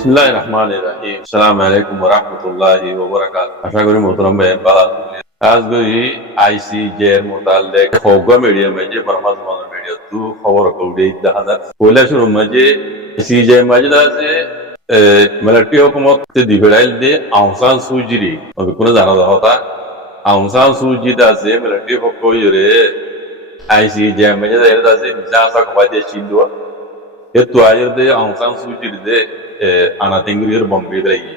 বিসমিল্লাহির রহমানির রহিম। আসসালামু আলাইকুম ওয়া রাহমাতুল্লাহি ওয়া বারাকাতুহু। আশা করি মোহতারাম ভাই ভালো আছেন। আজ গই আইসিজে এর মোতালেক হোগা মিডিয়া মাঝে বরমাজ মানা মিডিয়া তু খবর কউডে দাহাদা পয়লা শুরু মাঝে আইসিজে মাঝে আছে মিলিটারি হুকুমত দিবেলাইল দে আউসান সুজিরি অবে কোন জানা হতা আউসান সুজি আছে মিলিটারি হুকুম ইরে আইসিজে মাঝে এর আছে জাসা কবাদে চিন্দো এতো আয়ের দে আউসান সুজির দে ana tingrir bombe dragi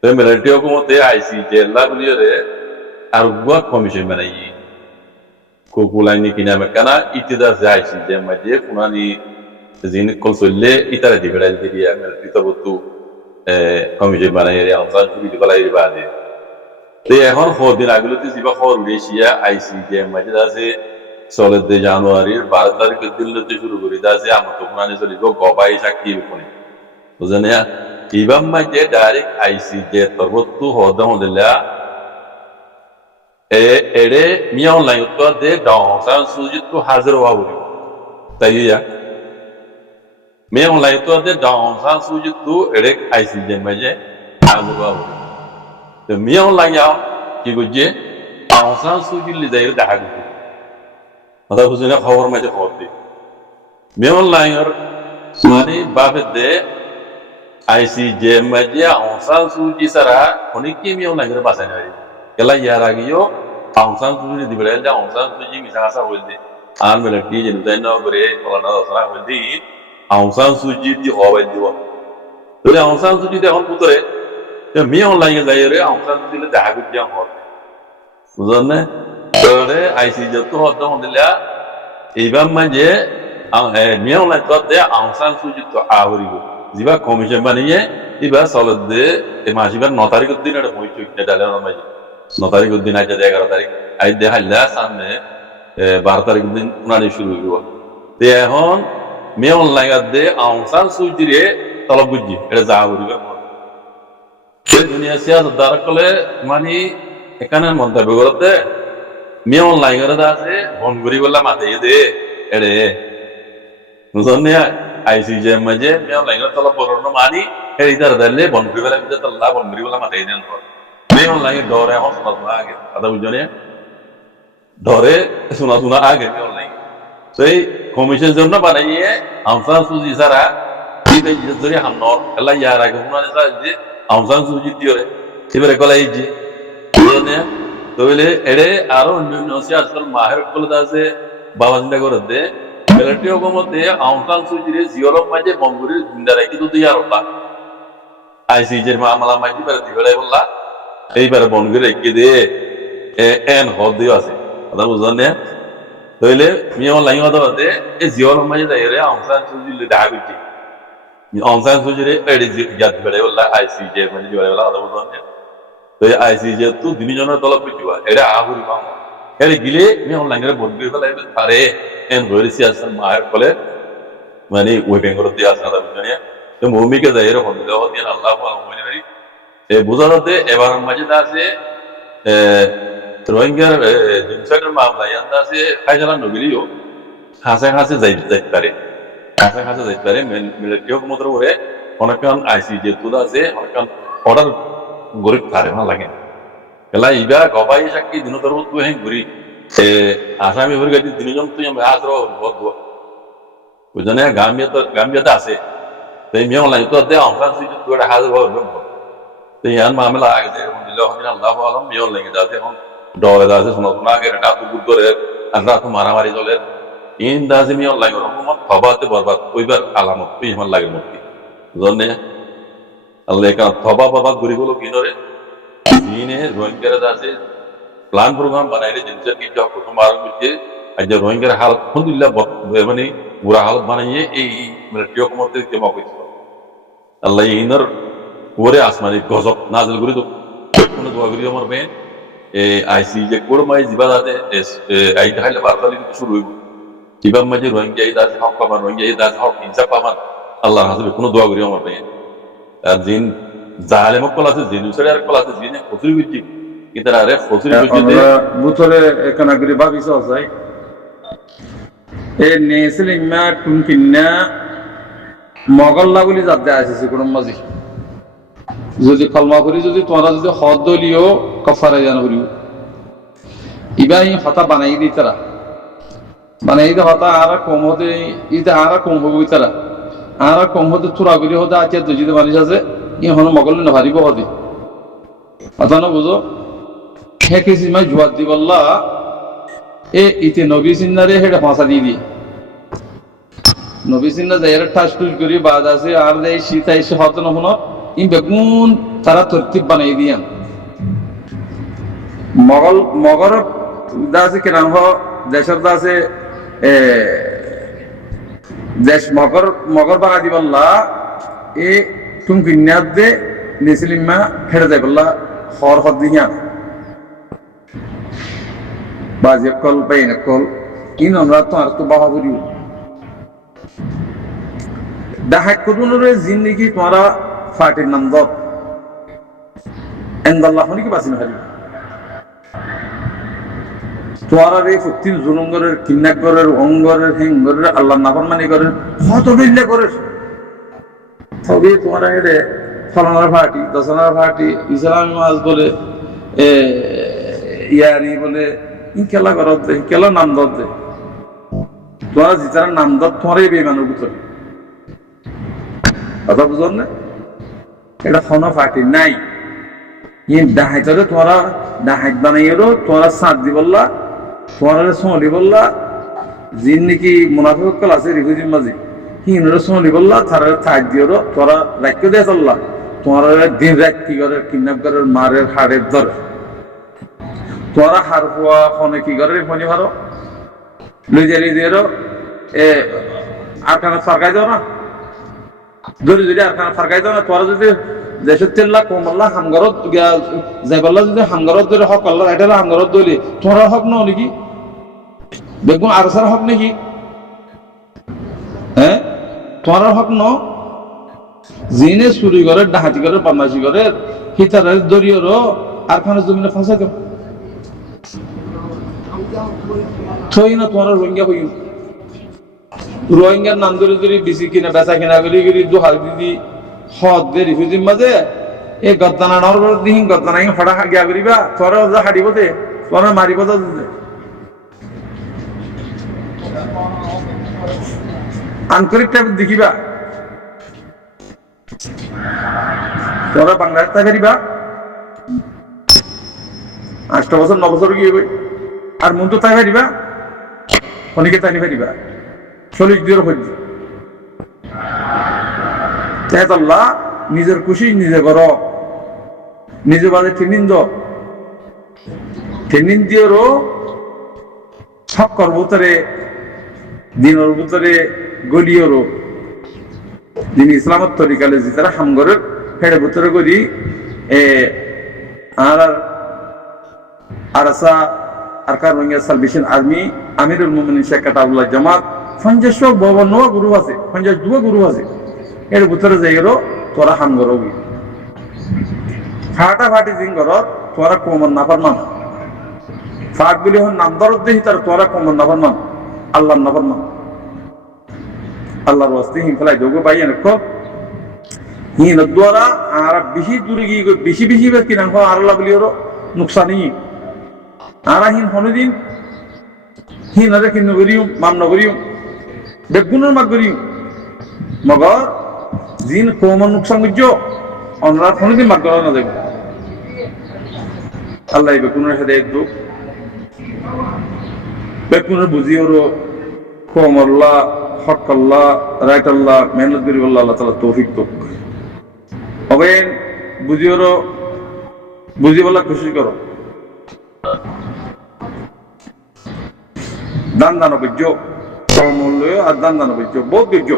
to military hukumote ICJ la buliere arugwa commission banayi ko kulani kinama kana itida ICJ maje kunani zin konsulle itara dibedal diya military tabutu commission banayi amsan juri balai bade te ehon hodin agulote jiba khor ulesia ICJ maje dase 16 জানুয়ারির 12 তারিখে দিল্লিতে শুরু করি দাসে আমতো kunani চলিব Gavai Psaki কোনে বুঝেন ইবাম মাঝে ডাইরেক্ট আইসিজে তরবতু হদমদুল্লাহ এড়ে মিয়াও লাইতো দে ডাউসান সুজিতু হাজির ওয়াউরি তাইয়া মিয়াও লাইতো দে ডাউসান সুজিতু এড়ে আইসিজে মাঝে হাজির ওয়াউরি তো মিয়াও লাইয়া কি গজে ডাউসান সুজিলি যাইর দেখা গজে কথা বুঝেন খবর মাঝে খবর দি মিয়াও লাইয়ার মানে বাবে দে ICJ maje Aung Suji sara oniki mi ona ngere basane ari kala yara giyo Aung San Suu Kyi dibelal da Aung San Suu Kyi misasa wolde an melati je dayna gore kolana sara wolde Aung San Suu Kyi di hawal diwa to Aung San Suu Kyi de hon putore te mi ona ngi dayre Aung San Suu Kyi le dahagu jam hor buzanne tore ICJ to hodda hondilla ibam maje mi ona to de Aung San Suu Kyi to awrigo জিবা commission বানিয়ে ইবা সলদে মাসিবার 9 তারিখের দিন এটা হইছে ডালে মাঝে 9 তারিখের দিন আজ 11 তারিখ আজ দেখাইলা সামনে 12 তারিখের দিন উনানি শুরু হইব তে এখন মে অনলাইন দে আউসান সুজিরে তলব বুঝি এটা যা হইবে এই দুনিয়া সিয়াসত দারকলে মানে এখানে মন্তব্য করতে মে অনলাইন এর আছে বনগুরি বলা মাথায় দে এড়ে বুঝনে ICJ maje me online tala porno mani e idar dalle bonbri bala me talla bonbri bala ma deiden ko me online dore ho suna age ada bujone dore suna age me online sei commission jonna banaiye Aung San Suu Kyi sara ide jori hamno alla yara ge hunane sa je Aung San Suu Kyi diore tibere kola ije ne toile ede aro onno siasal mahir kol dase babazinda gorode military হুকুমতে Aung San সুজিরে জিওলম মাঝে বঙ্গুরির জিন্দা রাখি তো দিয়ার হতা আইসিজের মামলা মাঝে বেড়ে দিবেড়ে বললা এইবারে বঙ্গুরি রেখে দিয়ে এন হদিও আছে কথা বুঝলেন না তাইলে মিয়াও লাইও দাওতে এই জিওলম মাঝে দাইরে আউং সান সুজিরে ডাবিটি আউং সান সুজিরে এডি জাত বেড়ে বললা আইসিজে মানে দিবেড়ে বললা কথা বুঝলেন না তো আইসিজে তো দিনজনের তলব বিজুয়া এটা আগুরি পাও এর গিলে মিয়াও লাইরে বঙ্গুরি বলা আরে en gori siyasan mahir kole mani we bengoro dia asada bujaniya to mumi ke zaire honde hodian Allah wa moni bari e buzarate ebar maje dase rohingya jinsagar maamla yanda se khajalan nogiliyo hase zaitare military hukumotor ore onakan ICJ tuda se onakan order gori thare na lage kala iba gobai shakki dinotor tu hen gori আসামি হয়ে গেছে তিনজন তুই আমি হাজর বদ্ধ বুঝনে গাম্বিয়াতে আছে তাই Miao নাই তো দে আউং সান সুজি তো এটা হাজর হবে তো ইয়ান মামলা আগে যে দিল হদিন আল্লাহু আলাম মিয়াও লাগে যাচ্ছে এখন ডরে যাচ্ছে শোনা শোনা আগে এটা তো গুদরে আল্লাহ তো মারামারি চলে ইন দাসে মিয়াও লাগে রহমত তবাতে বরবাদ ওইবার আলামত তুই আমার লাগে মুক্তি বুঝনে আল্লাহ কা তবা বাবা গরিবগুলো কিনরে দিনে রোহিঙ্গারা যাচ্ছে প্লান প্রোগ্রাম বানাইলে জিনিসের কি যা প্রথম আর হচ্ছে আজ রোহিঙ্গার হালত আলহামদুলিল্লাহ মানে পুরা হালত বানাইয়ে এই মিলিটারি হুকুমতে জমা করেছিল আল্লাহ ইনার পরে আসমানি গজব নাজিল করে তো কোনো দোয়া করি আমার বেন এই আইসিজে কোর মাই জিবা দাতে আই ঢাইলে বার্তালি শুরু হইব জিবাম মাঝে রোহিঙ্গা এই দাস হক পামান রোহিঙ্গা এই দাস হক ইনসাফ পামান আল্লাহর হাসবে কোনো দোয়া করি আমার বেন আর জিন জালেম কল আছে জিন উসার কল আছে জিনে কসুরি বিজি ইতারা রে কসুরি বিজি আমরা বুতরে কানাগরি ভাবিছ যায় এ নেসলিং মা টুনকিন্না মগল্লা বলি যাতে আসেছে কোন মাঝি যদি কলমা করি যদি তোমরা যদি হদ দলিও কফারে জান করিও ইবা ই হতা বানাই দি তারা বানাই দি হতা আর কম হতে ইতে আর কম হবো তারা আর কম হতে চূড়া করি হতে আছে দুজিতে মানুষ আছে ই হন মগল না ভারিব হতে কথা না বুঝো হে কিছু মাই জুয়াত দি বললা এ ইতে নবী সিন্নারে হেডা ফাঁসা দিয়ে দি নবী সিন্না যাইরা ঠাস টুস করি বাদ আছে আর দেই শীত আইসে হত না হন ই বেগুন তারা তরতিব বানাই দিয়ান মগর দাসে কেনাম হ দেশের দাসে দেশ মগর বাগা দি বললা এ তুমি কিন্যাত দে নিসলিমা খেড়ে যাই বললা হর হদ দিয়ান বাজে কল পাইন কল ইন আমরা তো আর তো বাহা করিও দাহাত কুদুনরে জিন্দেগি তোমরা ফাটির নাম দত এন্দাল্লাহ হনি কি বাসিন হারি তোমরা রে ফুতিল জুলুঙ্গরের কিন্নাকরের অঙ্গরের হিঙ্গরের আল্লাহ নাফরমানি করে কত বিল্লা করে তবে তোমরা এরে ফলানার ফাটি দশনার ফাটি ইসলামী মাস বলে ইয়ারি বলে ই খেলা করত দে খেলা নাম দত দে তোমরা জিতার নাম দত তোমরাই বেমানের ভিতরে কথা বুঝল না এটা কোনো ফাটি নাই ই ডাহাইতরে তোমরা ডাহাইত বানাইয়েরো তোমরা সাথ দি বললা তোমরা সোলি বললা জিন নাকি মুনাফিক কল আছে রিফিউজি মাঝি হিনরে সোলি বললা তারা থাক দিও তোরা রাখতে দে চললা তোমরা দিন রাত কি করে কিডন্যাপ করে মারের হাড়ের ধরে তোমরা হার পোয়া ফোনে কি করে ফোনে ভালো লুজে দিয়েরো আর কানা সরকার দাও না ধরে যদি আর কানা ফারকাই দাও না তোরা যদি দেশের তেল্লা কমল্লা হামগরত যাইবাল্লা যদি হামগরত ধরে হক আল্লাহ এটা হামগরত ধরলি তোরা হক ন নাকি বেগুন আরসার হক নাকি হ্যাঁ তোরা হক ন জিনে চুরি করে ডাহাতি করে বান্দাসি করে হিতারের দরিয়রও আর খানা জমিনে ফাঁসা দেব থই না তোমরা রোহিঙ্গা হইও রোহিঙ্গার নাম ধরে ধরে বেশি কিনা বেচা কিনা করি করি দুহার দিদি হদ দে রিফিউজির মাঝে এই গদ্দানা নর দিহি গদ্দানা ফটা গিয়া করিবা তোরা যা হাঁটিব দে তোরা মারিব দে আন্তরিক টাইপ দেখিবা তোরা বাংলাদেশ তাই ফেরিবা 8 বছর 9 বছর গিয়ে আর মন তো তাই ফেরিবা অনেকে তাই ফেরিবা 40 দিনের হইল তেহাল্লাহ নিজের খুশি নিজে কর নিজে বাজে ট্রেনিং দিয়েও ছক্কর ভিতরে দিনের ভিতরে গলিয়েরও যিনি ইসলামত তরিকালে যে তারা হামগরের হেড়ে ভিতরে করি আরসা আরকার রোহিঙ্গা সালভেশন আর্মি আমিরুল মুমিনিন শেখ কাটাউল্লাহ জামাত 50 গুরু আছে 52 গুরু আছে এর ভিতরে যাইরো তোরা হামগরবি ফাটাফাটি জিঙ্গরত তোরা কমন না ফরমান ফাট বলি হন নাম দরদ দেহি তার তোরা কমন না ফরমান আল্লাহ না ফরমান আল্লাহর ওয়াস্তে হিম ফলাই যোগ পাই এনকো হিন দ্বারা আর বেশি দূরে গিয়ে বেশি বেশি নাম আর আল্লাহ বলিওর নুকসানি আর হিন হনদিন হিন আরে কিন নগরিও মাম নগরিও বেগুনের মাগ করিও মগর জিন কমন নুকসান বুঝছো অনরা হনদিন মাগ করা না দেব আল্লাহ বেগুনের হেদায়েত দো বেগুনের বুঝিওর কম আল্লাহ হক আল্লাহ রাইট আল্লাহ মেহনত করি বললা আল্লাহ তাআলা তৌফিক দো হবে বুঝিওর বুঝি বলা খুশি করো দান দান বুঝ মূল্য আর দান দান বুঝ বহুত বুঝ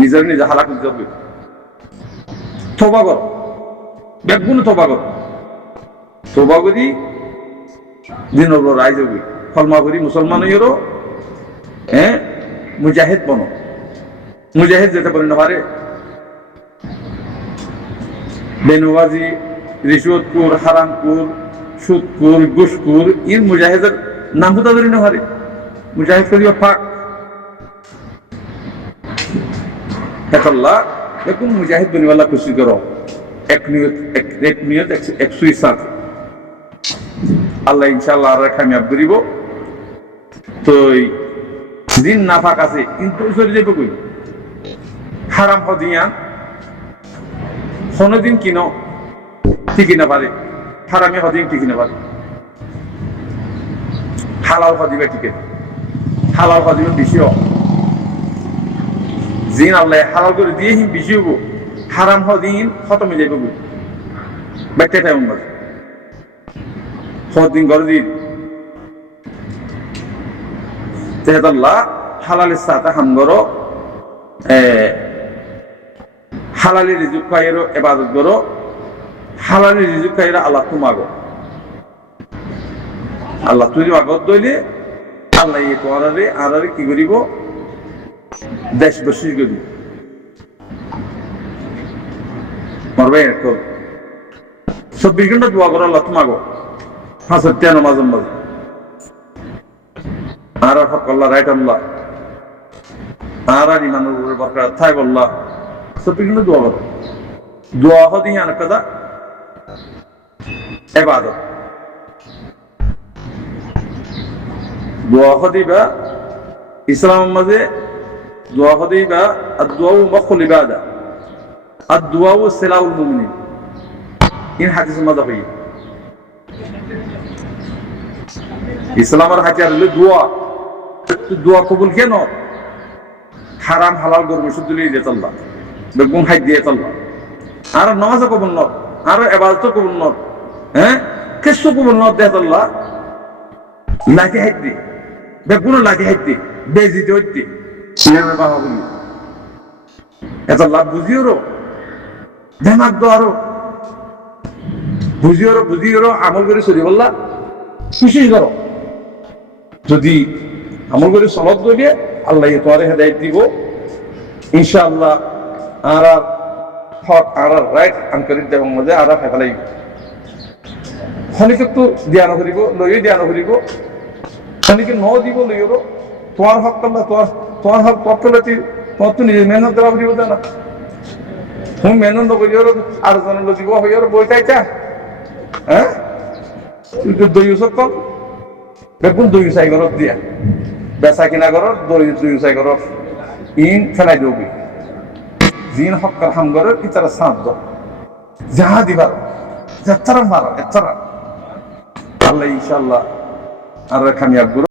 নিজের নিজে হালাক যাবে তোবা কর বেগুন তোবা কর তোবা করি দিন রায় যাবি ফলমা করি মুসলমান হইরো হ্যাঁ মুজাহিদ বনো মুজাহিদ যেতে পারি না পারে বেনুবাজি রিশওয়াতখোর হারামখোর সুদখোর ঘুষখোর ইন মুজাহিদের নাম তো ধরি না পারে মুজাহিদ করিও ফাঁক হেতাল্লাহ দেখুন মুজাহিদ বনিওয়াল্লাহ খুশি করো এক নিয়ত এক সুই সাথে আল্লাহ ইনশাআল্লাহ আর কামিয়াব করিব। তো দিন নাফাক আছে কিন্তু চলে যাবে কই হারাম হদিয়া কোনদিন কিনো ঠিকই না পারে, হারামি হদিন ঠিকই না পারে, হালাল হদিবে ঠিকই, হালাল হদিবে বেশিও জিন আল্লাহ হালাল করে দিয়ে হিম বেশি হবো, হারাম হদিন খতমে যাইব কই ব্যাখ্যা টাইম বল হদিন করে দিন তেহাদাল্লাহ হালালের সাথে হাম করো হালালি রিজুক খাইরো ইবাদত করো, হালালি রিজুক খাইরা আল্লাহ তোমাগো আল্লাহ তুমি আগত দইলে আল্লাহ এই তোরারে আরারে কি করিব দেশ বসির করি মরবে কর 24 ঘন্টা দোয়া করো আল্লাহ তোমাগো হাসর তেন নামাজের মাঝে আর হক আল্লাহ রাইট আল্লাহ আর ইমানের উপরে বরকত থাক আল্লাহ 24 ঘন্টা দোয়া করো। দোয়া হদি আন কাদা ইবাদত, দোয়া হদিবা ইসলামের মাঝে দোয়া হদিবা আদ-দুআ মুখুল ইবাদা, আদ-দুআ সিলাউল মুমিনিন, ইন হাদিসের মাঝে হই ইসলামের হাতিয়ার হলো দোয়া। দোয়া কবুল কেন? হারাম হালাল গরু শুদ্ধ লিয়ে যেত আল্লাহ, বেগুন হাই দিয়ে আল্লাহ, আর নামাজও কবুল নয়, আর ইবাদতও কবুল নয়, হ্যাঁ কিছু কবুল নয় দেত আল্লাহ লাঠি হাইতে বেগুন লাঠি হাইতে বেজিতে হইতে সিনেমা বাবা বলি এত লাভ বুঝিও রো দেমাগ দো আরো বুঝিও রো আমল করে চলি বললা খুশি করো। যদি আমল করে সলত দিয়ে আল্লাহ তোমার হেদায়েত দিব ইনশাআল্লাহ। আর হক আর রাইট আনকারিত দেব মধ্যে আর ফেলাই খনিকে তো ধ্যান করিব লইয়ে ধ্যান করিব, খনিকে ন দিব লইও তোমার হক করলা তোমার হক পত্রলাতি তোমার তো নিজে মেহনত দেওয়া দিব না, তুমি মেহনত করিও আর জনের দিব হইয়ার বইটাইটা হ্যাঁ তুই তো দই উৎসব কম বেগুন দই চাই ঘরত দিয়া বেচা কিনা ঘরত দই চাই ঘরত ইন ফেলাই দিবি জিন হকার হাম ঘরের ইতারা সাঁত দ যাহা দিবার যাত্রা মারো এতারা আল্লাহ ইনশাআল্লাহ আর কামিয়াব